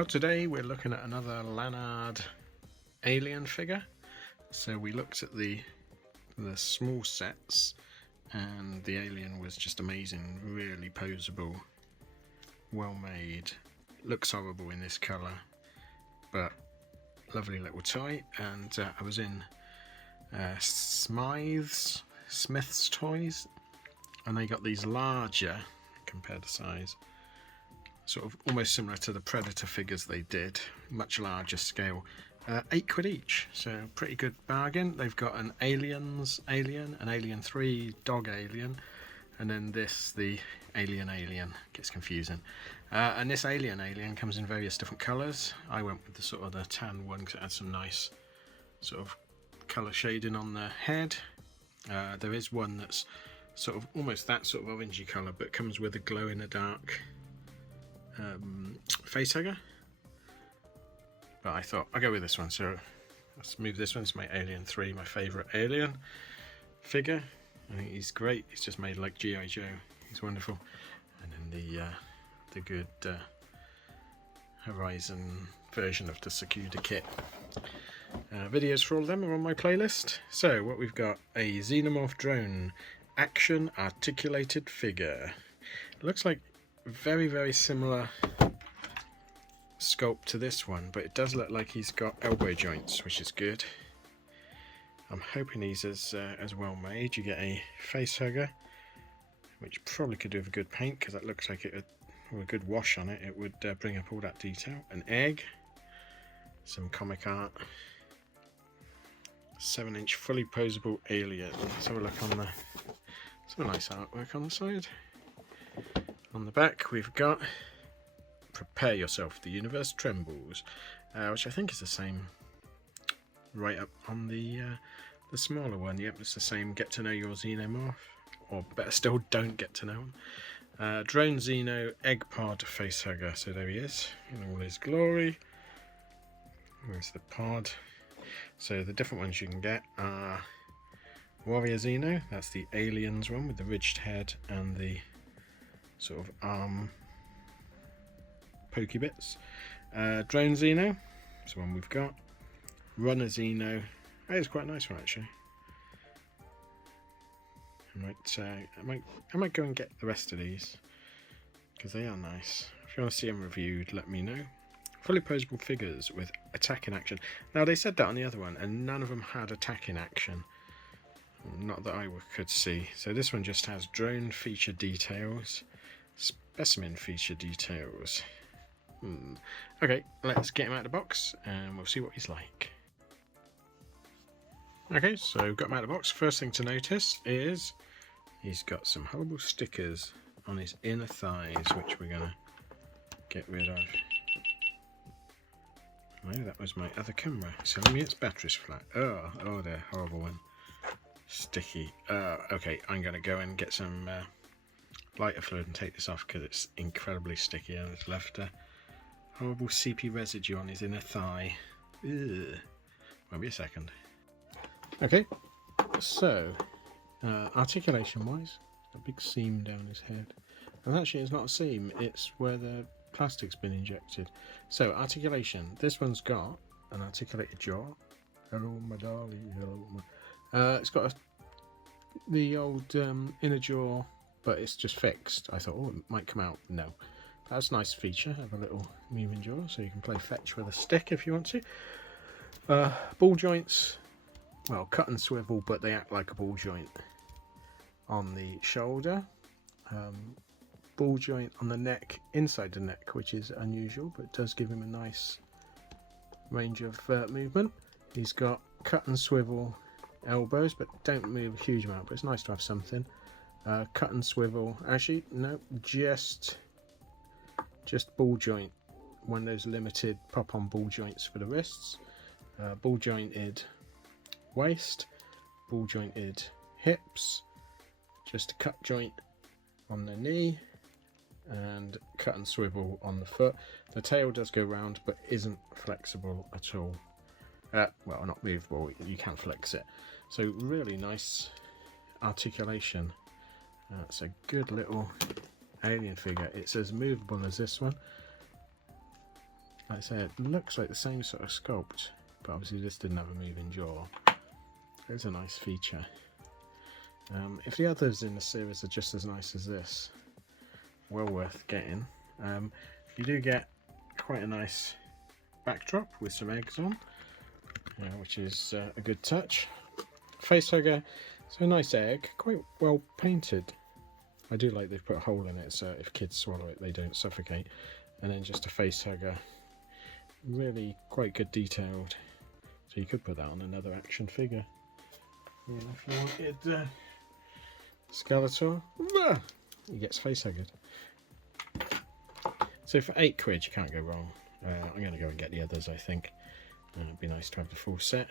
Well, today we're looking at another Lanard alien figure. So we looked at the small sets and the alien was just amazing, really poseable, well made, looks horrible in this colour, but lovely little toy. And I was in Smith's Toys, and they got these larger compared to size, sort of almost similar to the Predator figures they did, much larger scale. £8 each, so pretty good bargain. They've got an Alien, an Alien 3 dog alien, and then this, the Alien. Gets confusing. And this Alien comes in various different colours. I went with the sort of the tan one because it had some nice sort of colour shading on the head. There is one that's sort of almost that sort of orangey colour, but comes with a glow in the dark face hugger. But I thought I'll go with this one, so let's move this one. It's my Alien 3, my favourite alien figure. I think he's great. He's just made like G.I. Joe. He's wonderful. And then the good Horizon version of the Sakuda kit. Videos for all of them are on my playlist. So what we've got, a Xenomorph drone action articulated figure. It looks like very, very similar sculpt to this one, but it does look like he's got elbow joints, which is good. I'm hoping he's as well made. You get a face hugger, which probably could do with a good paint, because that looks like it would, with a good wash on it, it would bring up all that detail. An egg, some comic art, 7-inch fully posable alien. Let's have a look on the, some nice artwork on the side. On the back we've got "Prepare yourself, the universe trembles," which I think is the same right up on the smaller one. Yep, it's the same. Get to know your Xenomorph, or better still, don't get to know him. Drone Xeno egg pod face hugger. So there he is in all his glory. Where's the pod? So the different ones you can get are Warrior Xeno. That's the aliens one with the ridged head and the sort of arm pokey bits. Drone Xeno, that's the one we've got. Runner Xeno, that is quite a nice one actually. I might go and get the rest of these because they are nice. If you want to see them reviewed, let me know. Fully posable figures with attack in action. Now they said that on the other one, and none of them had attack in action. Not that I could see. So this one just has drone feature details, specimen feature details. Okay, let's get him out of the box and we'll see what he's like. Okay, so got him out of the box. First thing to notice is he's got some horrible stickers on his inner thighs, which we're going to get rid of. No, that was my other camera. So let me, its battery's flat. Oh, they're horrible one. Sticky. Okay, I'm going to go and get some lighter fluid and take this off because it's incredibly sticky, and it's left a horrible CP residue on his inner thigh. Ugh. Won't be a second. Okay, so articulation wise, a big seam down his head. And actually it's not a seam, it's where the plastic's been injected. So articulation, this one's got an articulated jaw. Hello my darling, hello my... it's got the old inner jaw, but it's just fixed. I thought, oh, it might come out. No. That's a nice feature, have a little moving jaw, so you can play fetch with a stick if you want to. Ball joints, well, cut and swivel, but they act like a ball joint on the shoulder. Ball joint on the neck, inside the neck, which is unusual, but does give him a nice range of movement. He's got cut and swivel elbows, but don't move a huge amount, but it's nice to have something. Cut and swivel, actually, no, just ball joint, one of those limited pop-on ball joints for the wrists. Ball jointed waist, ball jointed hips, just a cut joint on the knee, and cut and swivel on the foot. The tail does go round but isn't flexible at all. Well, not movable, you can flex it. So really nice articulation. It's a good little alien figure. It's as movable as this one. like I say, it looks like the same sort of sculpt, but obviously this didn't have a moving jaw. It's a nice feature. If the others in the series are just as nice as this, well worth getting. You do get quite a nice backdrop with some eggs on, which is a good touch. Facehugger, so a nice egg, quite well painted. I do like they've put a hole in it so if kids swallow it they don't suffocate. And then just a facehugger, really quite good detailed. So you could put that on another action figure. And if you wanted Skeletor, he gets facehuggered. So for £8 you can't go wrong. I'm going to go and get the others, I think. It'd be nice to have the full set.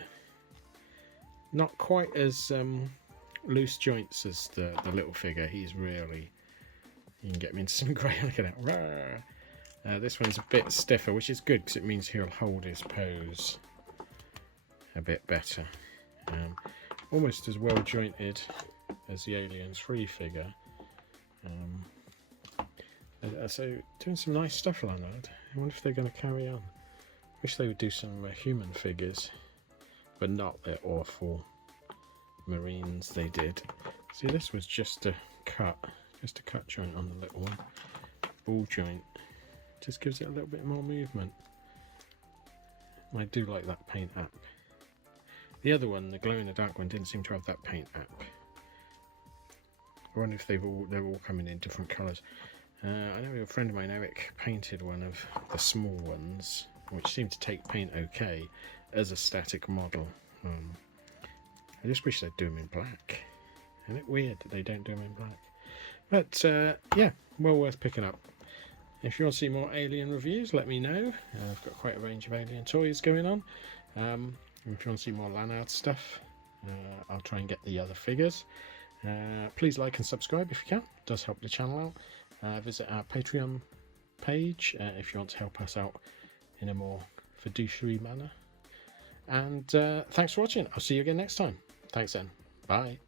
Not quite as loose joints as the little figure. He's really... You can get me into some grey. Look at that. This one's a bit stiffer, which is good because it means he'll hold his pose a bit better. Almost as well jointed as the Aliens 3 figure. So doing some nice stuff, Lanard. I wonder if they're going to carry on. Wish they would do some human figures, but not their awful Marines they did. See, this was just a cut joint on the little one. Ball joint. Just gives it a little bit more movement. I do like that paint app. The other one, the glow in the dark one, didn't seem to have that paint app. I wonder if they're all coming in different colours. I know a friend of mine, Eric, painted one of the small ones, which seemed to take paint okay, as a static model. I just wish they'd do them in black. Isn't it weird that they don't do them in black? But yeah, well worth picking up. If you want to see more Alien reviews, let me know. I've got quite a range of Alien toys going on. If you want to see more Lanard stuff, I'll try and get the other figures. Please like and subscribe if you can. It does help the channel out. Visit our Patreon page if you want to help us out in a more fiduciary manner. And thanks for watching. I'll see you again next time. Thanks then. Bye.